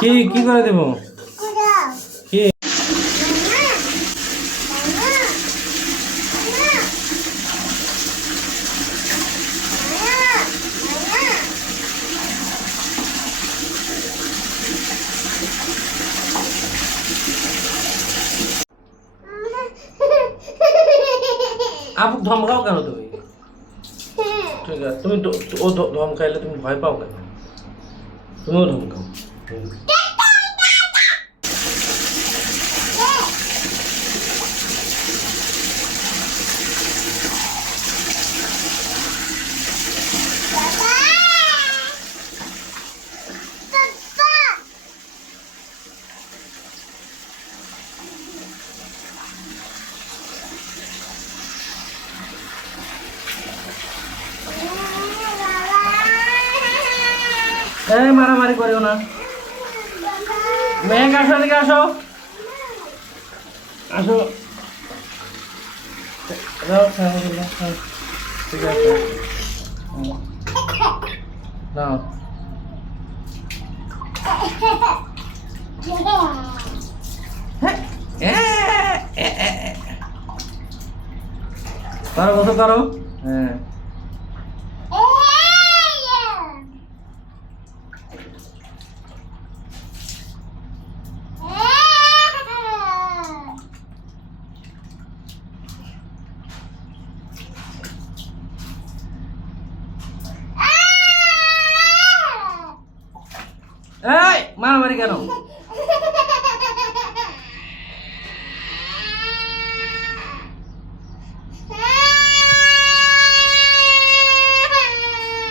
কি করে দেব? কি আপু ধমকাও কেন তুমি? ঠিক আছে, তুমি ও ধমকাইলে তুমি ভয় পাও কেন? তুমিও ধমকাও। মারামারি করিও না। মেঘ আসো, এদিকে আসো, আসো। ঠিক আছে, নাও। করো, বসো, করো। হ্যাঁ, এই মারামারি কেন?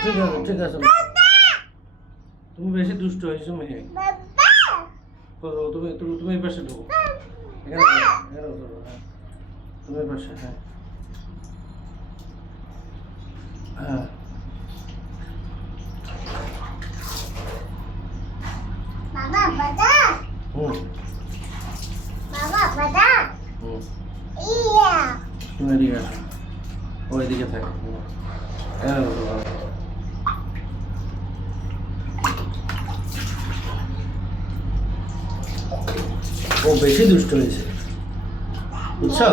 ঠিক আছে, ঠিক আছে, তুমি বেশি দুষ্ট হয়েছো মেয়ে। তুমি তুমি তুমি এই পাশে ঢুকো, এখানে বসো, হ্যাঁ। তুমি এই পাশে, হ্যাঁ হ্যাঁ। তুমি এদিকে আসো, ও এদিকে থাকে। ও বেশি দুষ্ট হয়েছে, বুঝছো?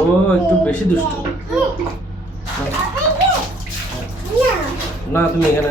ও একটু বেশি দুষ্ট। না, তুমি এখানে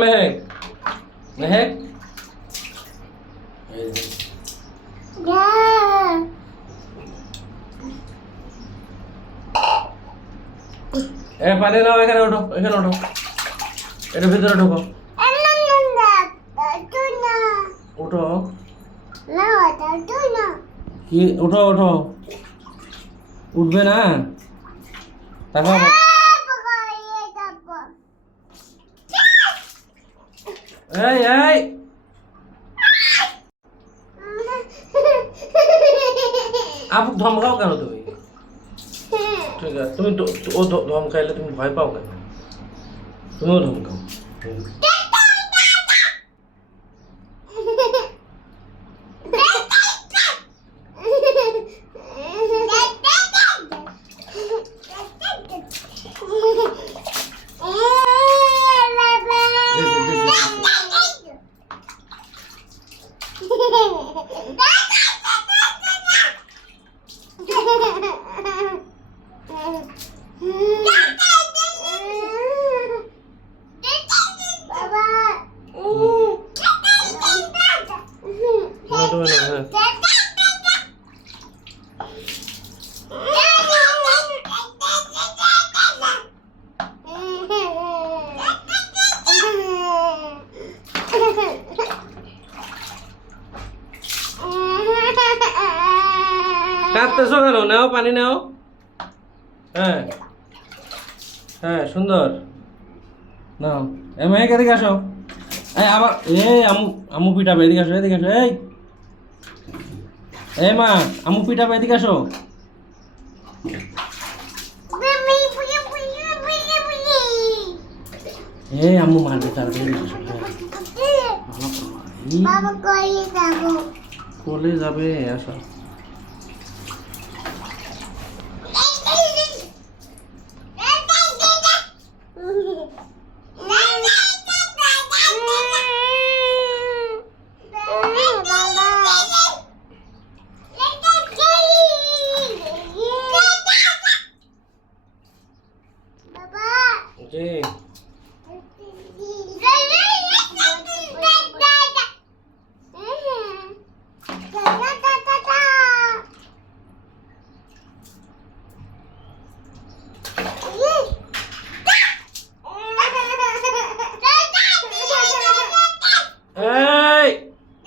মেহেক, মেহেক, পানি নাও, এখানে ওঠো, এখানে ওঠো, এটা ভিতরে ঢোকো, ওঠো। কি ওঠো, ওঠো, উঠবে না? তারপর এই এই আপু ধমকাও কেন তুমি? ঠিক আছে, তুমি ও ধমকাইলে তুমি ভয় পাও কেন? তুমিও ধমকাও। কাঁদতেছো কেন? নাও পানি নাও। হ্যাঁ হ্যাঁ সুন্দর নাও। এই মেয়েকে এদিকে আসো। এই আবার এই আমু আমু পিটাবে, এদিকে আসো এদিকে আসো। এই মা আমু পিটাবে, এদিকে আসো। এই আম্মু মারবে তাড়াতাড়ি আসো। বাবা কইলে যাব কোলে যাবে, আসো। জি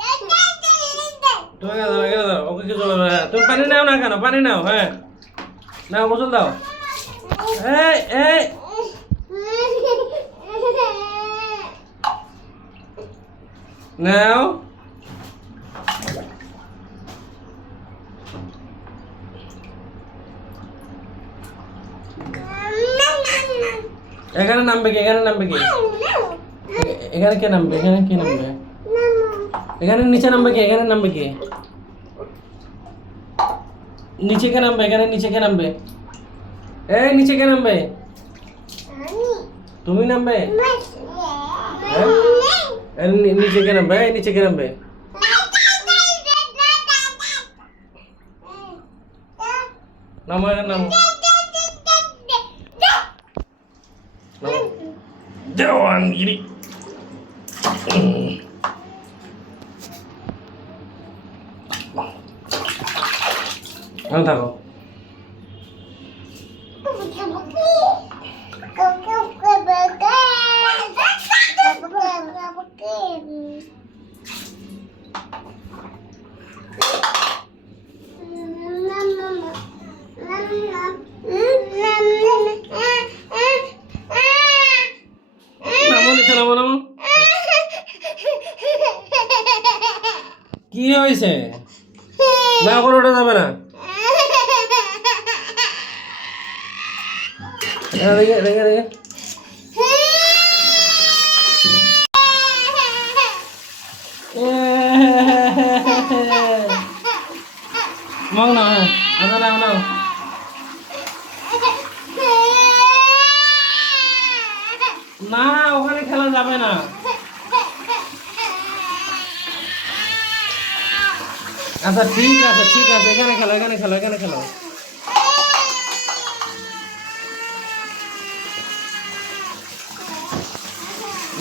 এই তুমি এখানে দাও, ওকে কিছু বলবে না। তুমি পানি নাও না কেন? পানি নাও। হ্যাঁ নাও, গোসল দাও। এই এই নাও। এখানে নামবে কি? এখানে নামবে কি? এখানে কে নামবে? এখানে কে নামবে? এখানে নিচে নামবে কি? এখানে নামবে কি? নিচে কে নামবে? এখানে নিচে কে নামবে? এই নিচে কে নামবে? তুমি নামবে? হ্যাঁ? নিচে কে নামবে? এই নিচে কে নামবে? নামো, এখানে নামো। দেওয়ানগিরি। থাকো। নামো নিচে, নামো নামো। কি হয়েছে? না করে ওটা যাবে না। দেখে দেখে দেখে মগ না। হ্যাঁ নাও নাও। না ওখানে খেলা যাবে না। আচ্ছা ঠিক আছে ঠিক আছে, এখানে খেলো এখানে খেলো এখানে খেলো।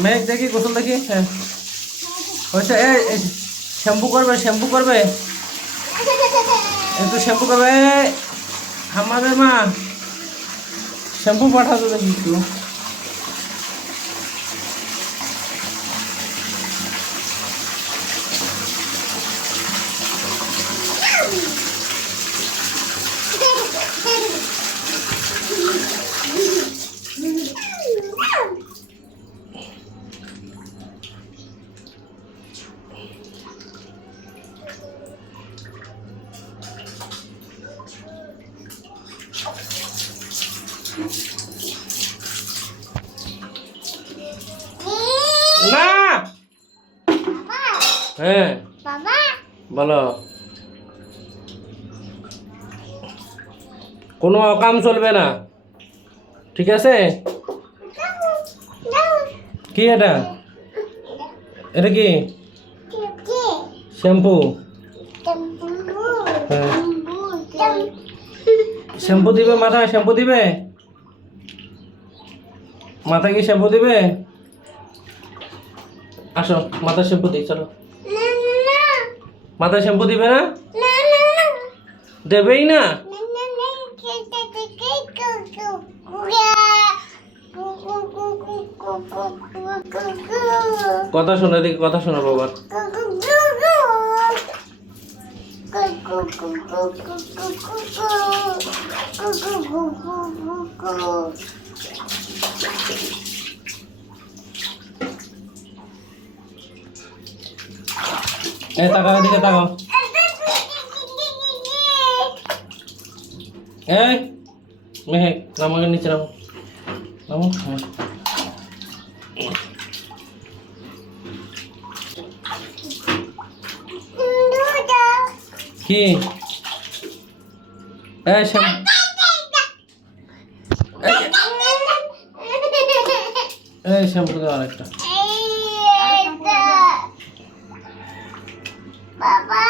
মেঘ দেখি, গোসল দেখি। হ্যাঁ হয়েছে। এই শ্যাম্পু করবে, শ্যাম্পু করবে, একটু শ্যাম্পু করবে। আমাদের মা শ্যাম্পু পাঠাতো দেখি একটু। না হ্যাঁ বাবা বলো। কোনো অকাম চলবে না, ঠিক আছে? কি এটা? এটা কি? শ্যাম্পু। হ্যাঁ শ্যাম্পু দিবে মাথায়? শ্যাম্পু দিবে মাথায়? কি শ্যাম্পু দিবে? আসো মাথায় শ্যাম্পু দিই, চলো। মাথায় শ্যাম্পু দিবে না? দেবেই না। কথা শোনো, দেখি কথা শোনো বাবার। এই তাকাও, এদিকে তাকাও। এই মেহেক, নামো, আগে নিচে নামো, নামো। হ্যাঁ। কি এই শ্যাম্পু দাও আরেকটা। বাবা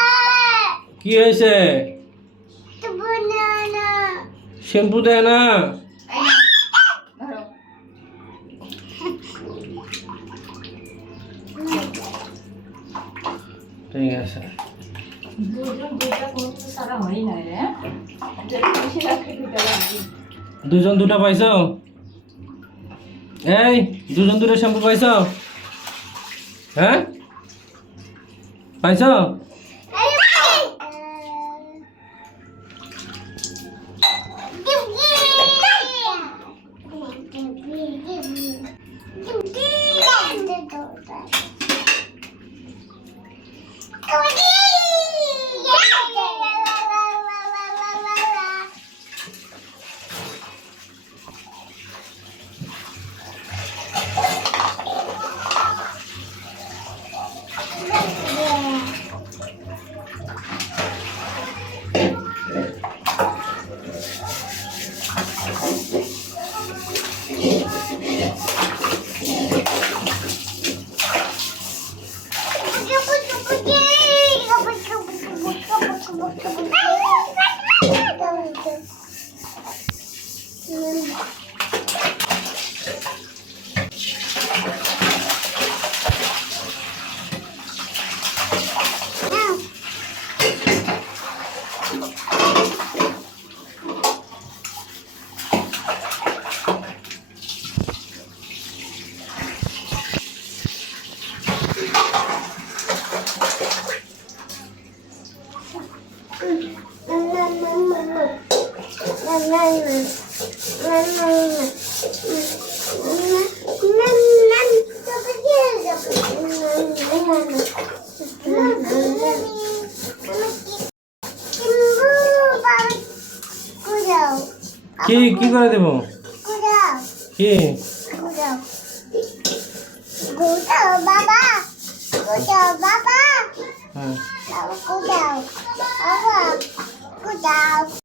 কি হয়েছে? বানানা শ্যাম্পু দেয় না? ঠিক আছে। দুজন দুটা পাইছো? এই দুজন দুটো শ্যাম্পু পাইছো? হ্যাঁ পাইছো? কি কি করে দেব? কি বাবা বাবা হ্যাঁ কোথাও বাবা কোথাও